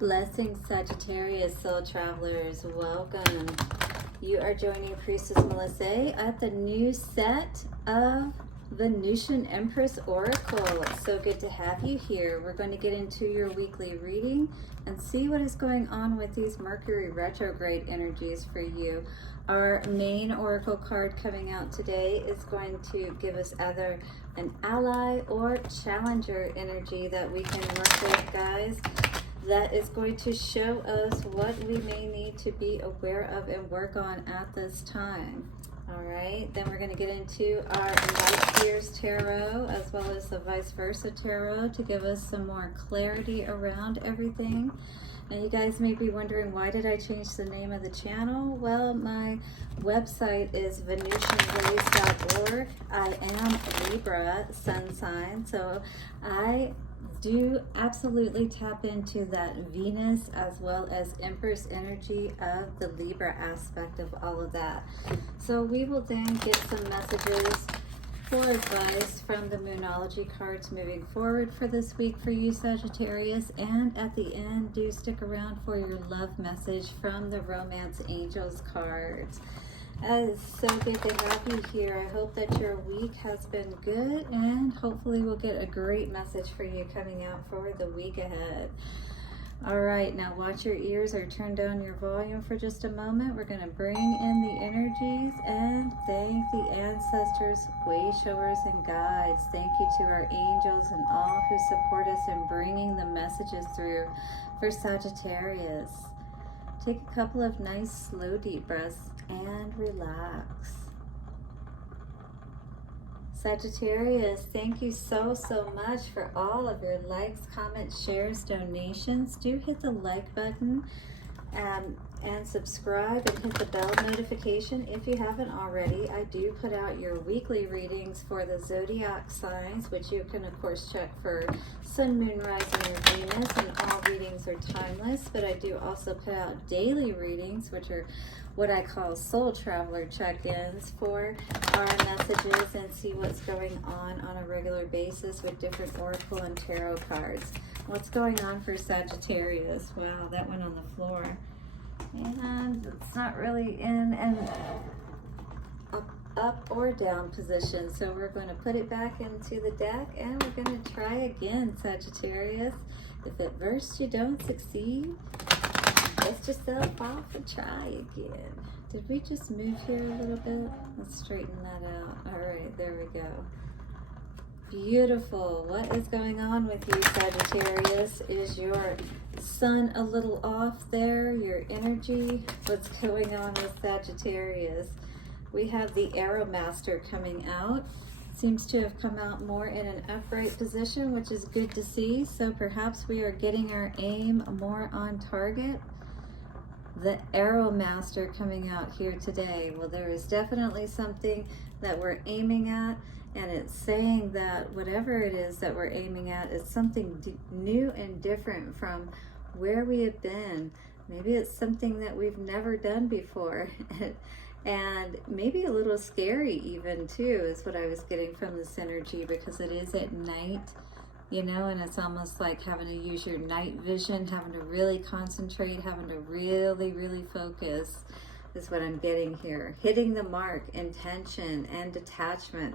Blessings, Sagittarius soul travelers. Welcome. You are joining Priestess Melissae at the new set of Venusian Empress Oracle. It's so good to have you here. We're going to get into your weekly reading and see what is going on with these Mercury retrograde energies for you. Our main oracle card coming out today is going to give us either an ally or challenger energy that we can work with, guys. That is going to show us what we may need to be aware of and work on at this time. All right, then we're going to get into our Vice Years Tarot as well as the Vice Versa Tarot to give us some more clarity around everything. And you guys may be wondering, why did I change the name of the channel? Well, my website is VenusianWays.org. I am Libra sun sign, so I do absolutely tap into that Venus as well as Empress energy of the Libra aspect of all of that. So we will then get some messages for advice from the Moonology cards moving forward for this week for you, Sagittarius. And at the end, do stick around for your love message from the Romance Angels cards. It's so good to have you here. I hope that your week has been good, and hopefully we'll get a great message for you coming out for the week ahead. All right, now watch your ears or turn down your volume for just a moment. We're going to bring in the energies and thank the ancestors, way showers, and guides. Thank you to our angels and all who support us in bringing the messages through for Sagittarius. Take a couple of nice, slow, deep breaths and relax. Sagittarius, thank you so much for all of your likes, comments, shares, donations. Do hit the like button and subscribe and hit the bell notification if you haven't already. I do put out your weekly readings for the zodiac signs, which you can of course check for Sun, Moon, Rising, and Venus, and all readings are timeless. But I do also put out daily readings, which are what I call soul traveler check-ins for our messages and see what's going on a regular basis with different oracle and tarot cards. What's going on for Sagittarius? Wow, that went on the floor. And it's not really in an up or down position, so we're going to put it back into the deck and we're going to try again, Sagittarius. If at first you don't succeed, dust yourself off and try again. Did we just move here a little bit? Let's straighten that out. All right, there we go. Beautiful. What is going on with you, Sagittarius? Is your sun a little off there? Your energy? What's going on with Sagittarius? We have the Arrow Master coming out. Seems to have come out more in an upright position, which is good to see. So perhaps we are getting our aim more on target. The Arrow Master coming out here today. Well, there is definitely something that we're aiming at, and it's saying that whatever it is that we're aiming at is something new and different from where we have been. Maybe it's something that we've never done before. And maybe a little scary even too, is what I was getting from this energy, because it is at night, you know, and it's almost like having to use your night vision, having to really concentrate, having to really focus is what I'm getting here. Hitting the mark, intention, and detachment.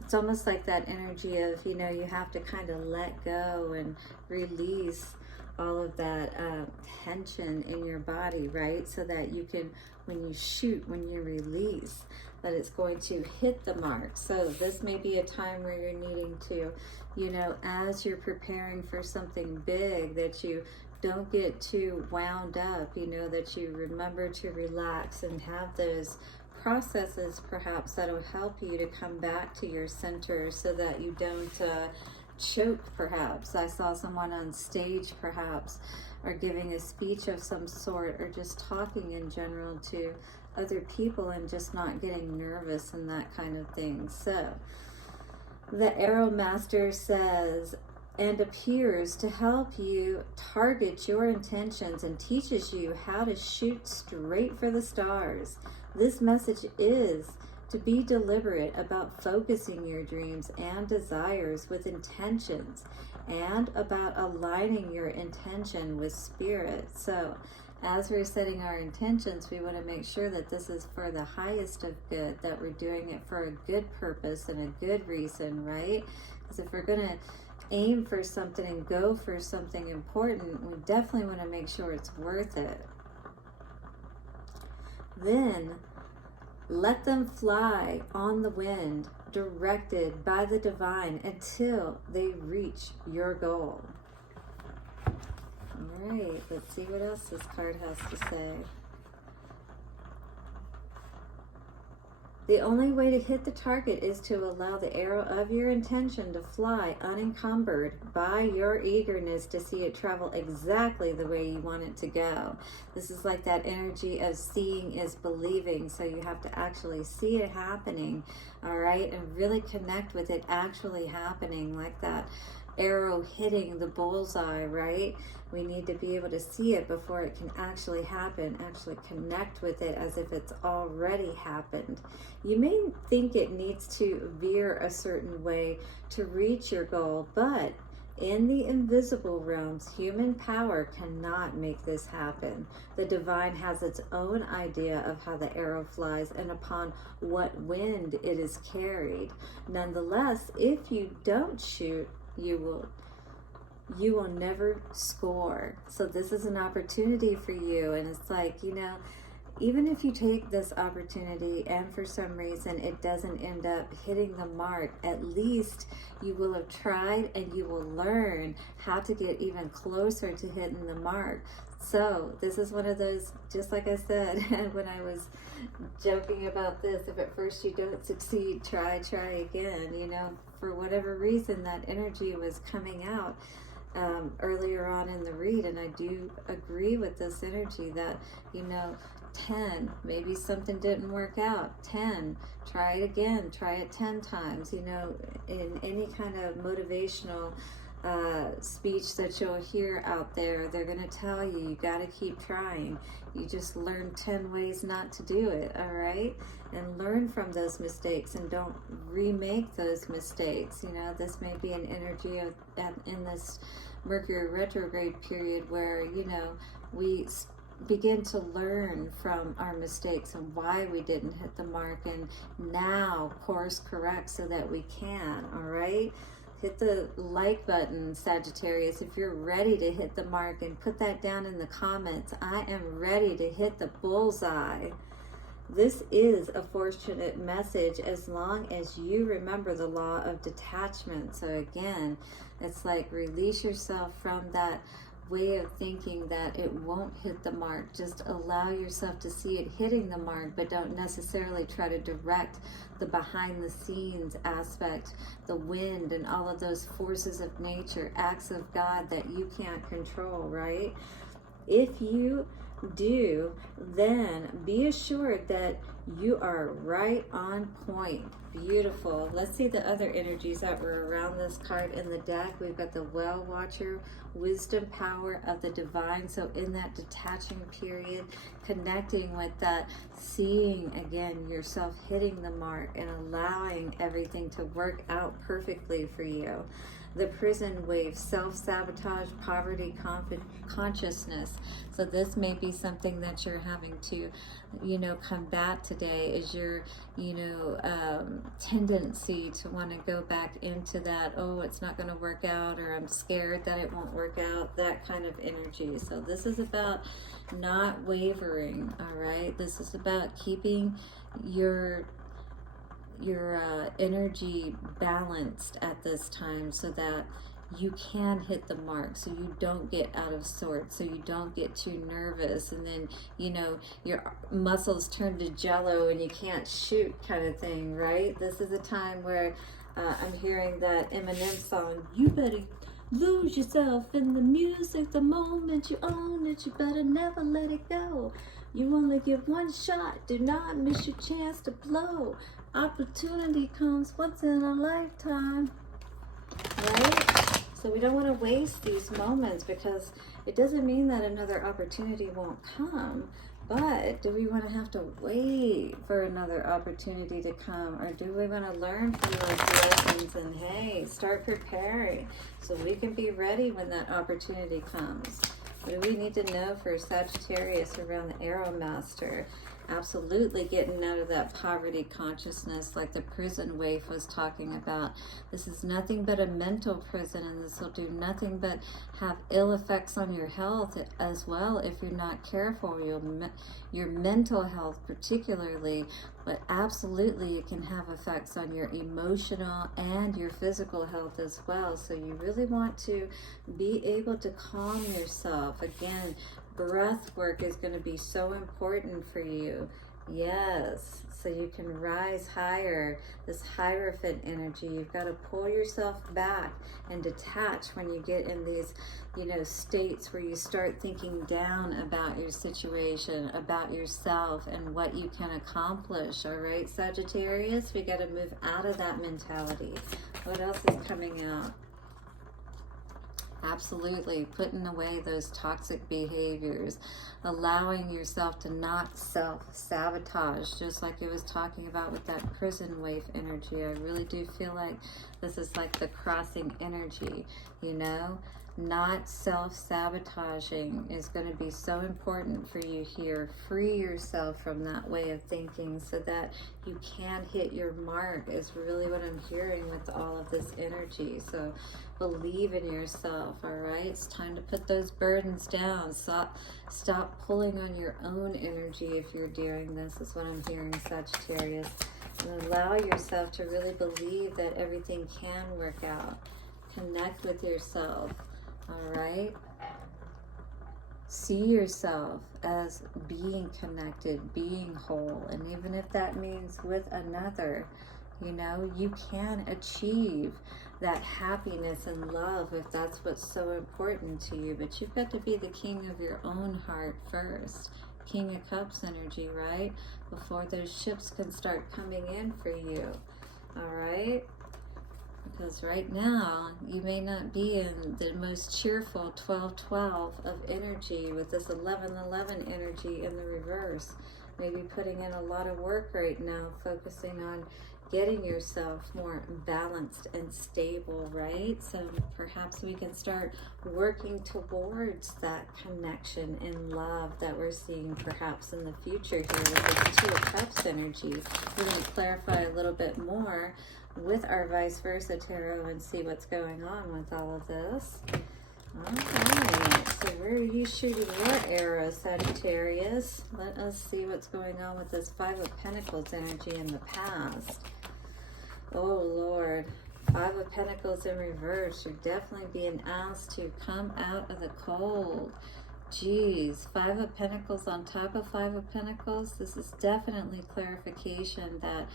It's almost like that energy of, you know, you have to kind of let go and release all of that tension in your body, right? So that you can, when you shoot, when you release, that it's going to hit the mark. So this may be a time where you're needing to, you know, as you're preparing for something big, that you don't get too wound up, you know, that you remember to relax and have those processes perhaps that'll help you to come back to your center so that you don't choke perhaps. I saw someone on stage perhaps, or giving a speech of some sort, or just talking in general to other people and just not getting nervous and that kind of thing. So the Arrow Master says, and appears to help you target your intentions and teaches you how to shoot straight for the stars. This message is to be deliberate about focusing your dreams and desires with intentions, and about aligning your intention with spirit. So as we're setting our intentions, we want to make sure that this is for the highest of good, that we're doing it for a good purpose and a good reason, right? Because if we're going to aim for something and go for something important, we definitely want to make sure it's worth it. Then let them fly on the wind, directed by the divine until they reach your goal. All right, let's see what else this card has to say. The only way to hit the target is to allow the arrow of your intention to fly unencumbered by your eagerness to see it travel exactly the way you want it to go. This is like that energy of seeing is believing. So you have to actually see it happening, all right, and really connect with it actually happening, like that arrow hitting the bullseye, right? We need to be able to see it before it can actually happen, actually connect with it as if it's already happened. You may think it needs to veer a certain way to reach your goal, but in the invisible realms, human power cannot make this happen. The divine has its own idea of how the arrow flies and upon what wind it is carried. Nonetheless, if you don't shoot, you will never score. So this is an opportunity for you, and it's like, you know, even if you take this opportunity and for some reason it doesn't end up hitting the mark, at least you will have tried and you will learn how to get even closer to hitting the mark. So this is one of those, just like I said when I was joking about this, if at first you don't succeed, try again. You know, for whatever reason that energy was coming out earlier on in the read, and I do agree with this energy that, you know, 10, maybe something didn't work out, 10, try it again, try it 10 times. You know, in any kind of motivational speech that you'll hear out there, they're going to tell you, you got to keep trying. You just learn 10 ways not to do it, all right? And learn from those mistakes and don't remake those mistakes. You know, this may be an energy of in this Mercury retrograde period where, you know, we begin to learn from our mistakes and why we didn't hit the mark, and now course correct so that we can, all right? Hit the like button, Sagittarius, if you're ready to hit the mark, and put that down in the comments. I am ready to hit the bullseye. This is a fortunate message as long as you remember the law of detachment. So again, it's like release yourself from that way of thinking that it won't hit the mark. Just allow yourself to see it hitting the mark, but don't necessarily try to direct the behind the scenes aspect, the wind and all of those forces of nature, acts of God that you can't control, right? If you do, then be assured that you are right on point. Beautiful. Let's see the other energies that were around this card in the deck. We've got the Well Watcher, wisdom, power of the divine. So in that detaching period, connecting with that, seeing again yourself hitting the mark and allowing everything to work out perfectly for you. The prison wave, self-sabotage, poverty, consciousness. So this may be something that you're having to, you know, combat today, is your, you know, tendency to want to go back into that, oh, it's not going to work out, or I'm scared that it won't work out, that kind of energy. So this is about not wavering, all right? This is about keeping your energy balanced at this time so that you can hit the mark, so you don't get out of sorts, so you don't get too nervous and then, you know, your muscles turn to jello and you can't shoot kind of thing, right? This is a time where I'm hearing that Eminem song, you better lose yourself in the music, the moment you own it, you better never let it go. You only get one shot, do not miss your chance to blow. Opportunity comes once in a lifetime, right? So we don't want to waste these moments, because it doesn't mean that another opportunity won't come, But do we want to have to wait for another opportunity to come? Or do we want to learn from those lessons and, hey, start preparing so we can be ready when that opportunity comes? What do we need to know for Sagittarius around the Arrow Master? Absolutely getting out of that poverty consciousness like the prison waif was talking about. This is nothing but a mental prison, and this will do nothing but have ill effects on your health as well if you're not careful. Your mental health particularly, but absolutely it can have effects on your emotional and your physical health as well. So you really want to be able to calm yourself. Again, breath work is going to be so important for you. Yes, so you can rise higher. This Hierophant energy, you've got to pull yourself back and detach when you get in these, states where you start thinking down about your situation, about yourself, and what you can accomplish. All right, Sagittarius, we got to move out of that mentality. What else is coming out? Absolutely, putting away those toxic behaviors, allowing yourself to not self-sabotage, just like it was talking about with that prison waif energy. I really do feel like this is like the crossing energy, Not self-sabotaging is going to be so important for you here. Free yourself from that way of thinking so that you can hit your mark is really what I'm hearing with all of this energy. So believe in yourself, all right? It's time to put those burdens down. Stop pulling on your own energy if you're doing this, is what I'm hearing, Sagittarius. And allow yourself to really believe that everything can work out. Connect with yourself. All right. See yourself as being connected, being whole. And even if that means with another, you can achieve that happiness and love if that's what's so important to you. But you've got to be the king of your own heart first. King of Cups energy, right? Before those ships can start coming in for you. All right. Because right now, you may not be in the most cheerful 12-12 of energy with this 11-11 energy in the reverse. Maybe putting in a lot of work right now, focusing on getting yourself more balanced and stable, right? So perhaps we can start working towards that connection and love that we're seeing perhaps in the future here with this Two of Cups energy. We're going to clarify a little bit more with our vice versa tarot and see what's going on with all of this. All right, so where are you shooting your arrow, Sagittarius? Let us see what's going on with this Five of Pentacles energy in the past. Oh, Lord. Five of Pentacles in reverse. You're definitely being asked to come out of the cold. Geez, Five of Pentacles on top of Five of Pentacles. This is definitely clarification that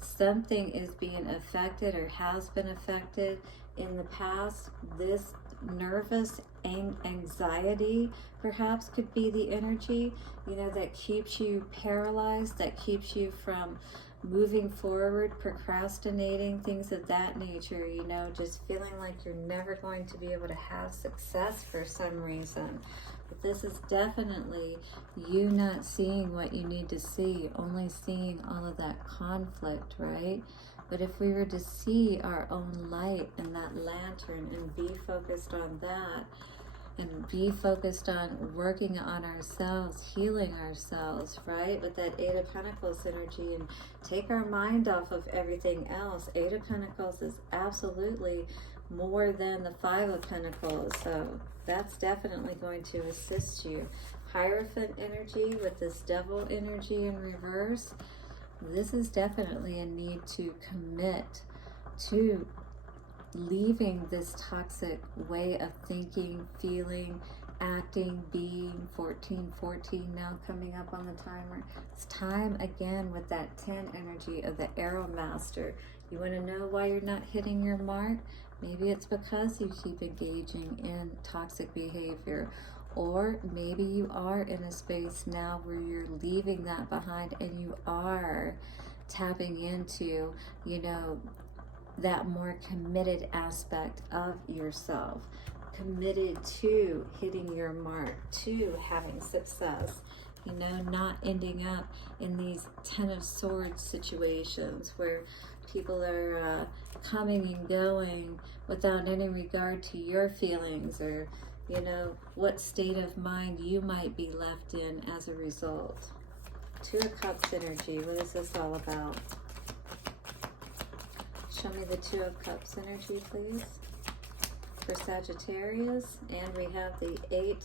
something is being affected or has been affected in the past. This nervous anxiety perhaps could be the energy, that keeps you paralyzed, that keeps you from moving forward, procrastinating, things of that nature, just feeling like you're never going to be able to have success for some reason. But this is definitely you not seeing what you need to see, only seeing all of that conflict, right? But if we were to see our own light in that lantern and be focused on that, and be focused on working on ourselves, healing ourselves, right? With that Eight of Pentacles energy, and take our mind off of everything else. Eight of Pentacles is absolutely more than the Five of Pentacles. So that's definitely going to assist you. Hierophant energy with this Devil energy in reverse. This is definitely a need to commit to leaving this toxic way of thinking, feeling, acting, being. 1414 now coming up on the timer. It's time again with that 10 energy of the Arrow Master. You want to know why you're not hitting your mark? Maybe it's because you keep engaging in toxic behavior. Or maybe you are in a space now where you're leaving that behind and you are tapping into, that more committed aspect of yourself, committed to hitting your mark, to having success. you know, not ending up in these Ten of Swords situations where people are coming and going without any regard to your feelings, or, you know, what state of mind you might be left in as a result. Two of Cups energy, what is this all about? Show me the Two of Cups energy, please, for Sagittarius. And we have the Eight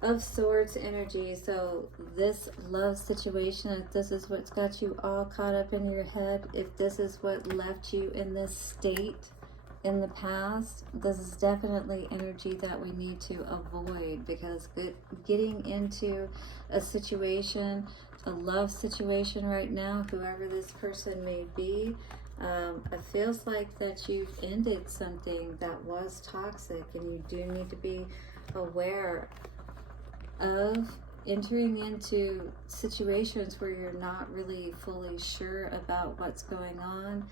of Swords energy. So this love situation, if this is what's got you all caught up in your head, if this is what left you in this state in the past, this is definitely energy that we need to avoid, because getting into a situation, a love situation right now, whoever this person may be, it feels like that you've ended something that was toxic, and you do need to be aware of entering into situations where you're not really fully sure about what's going on,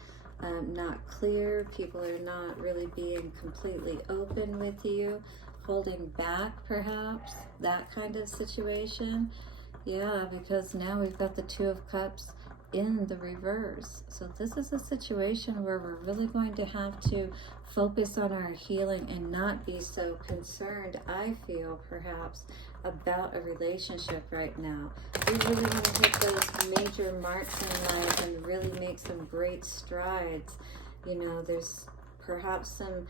not clear, people are not really being completely open with you, holding back perhaps, that kind of situation. Yeah, because now we've got the Two of Cups in the reverse. So this is a situation where we're really going to have to focus on our healing and not be so concerned, I feel, perhaps, about a relationship right now. We really want to hit those major marks in life and really make some great strides. You know, there's perhaps some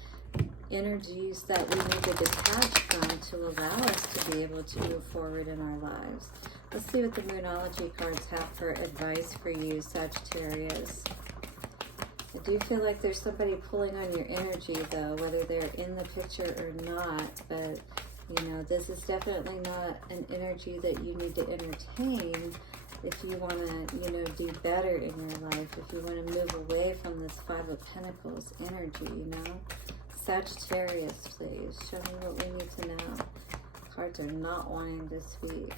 energies that we need to detach from to allow us to be able to move forward in our lives. Let's see what the Moonology cards have for advice for you, Sagittarius. I do feel like there's somebody pulling on your energy, though, whether they're in the picture or not. But, you know, this is definitely not an energy that you need to entertain if you want to, you know, do better in your life, if you want to move away from this Five of Pentacles energy, you know. Sagittarius, please. Show me what we need to know. Cards are not wanting to speak.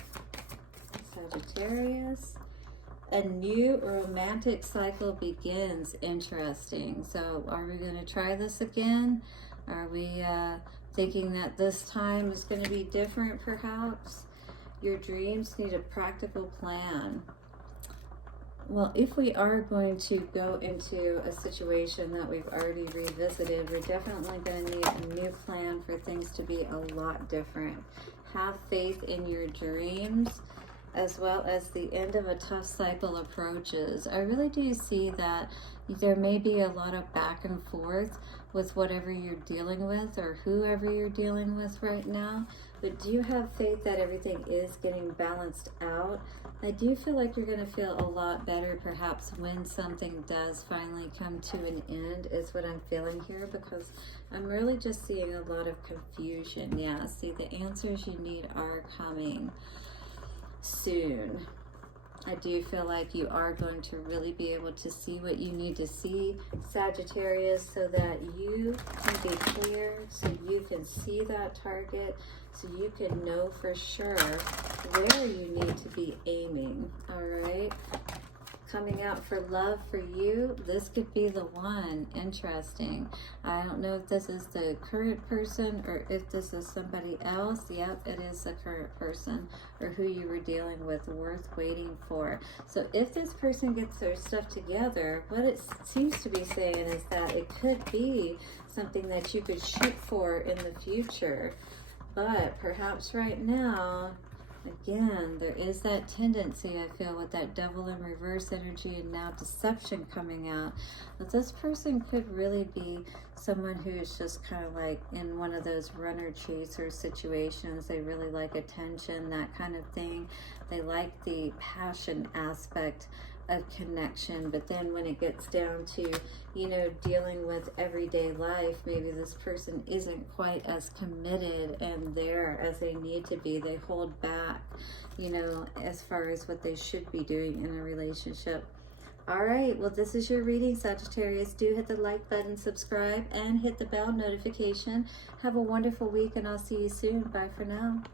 Sagittarius. A new romantic cycle begins. Interesting. So are we going to try this again? Are we thinking that this time is going to be different, perhaps? Your dreams need a practical plan. Well, if we are going to go into a situation that we've already revisited, we're definitely going to need a new plan for things to be a lot different. Have faith in your dreams, as well as the end of a tough cycle approaches. I really do see that there may be a lot of back and forth with whatever you're dealing with or whoever you're dealing with right now, but do have faith that everything is getting balanced out. I do feel like you're going to feel a lot better perhaps when something does finally come to an end, is what I'm feeling here, because I'm really just seeing a lot of confusion. Yeah, see, the answers you need are coming soon. I do feel like you are going to really be able to see what you need to see, Sagittarius, so that you can be clear, so you can see that target, so you can know for sure where you need to be aiming. All right. Coming out for love for you, this could be the one. Interesting. I don't know if this is the current person or if this is somebody else. Yep, it is the current person or who you were dealing with, worth waiting for. So if this person gets their stuff together, what it seems to be saying is that it could be something that you could shoot for in the future. But perhaps right now, again, there is that tendency, I feel, with that Devil in reverse energy and now deception coming out, that this person could really be someone who's just kind of like in one of those runner chaser situations. They really like attention, that kind of thing. They like the passion aspect of connection, but then when it gets down to, you know, dealing with everyday life, maybe this person isn't quite as committed and there as they need to be. They hold back, you know, as far as what they should be doing in a relationship. All right, well, this is your reading, Sagittarius. Do hit the like button, subscribe, and hit the bell notification. Have a wonderful week, and I'll see you soon. Bye for now.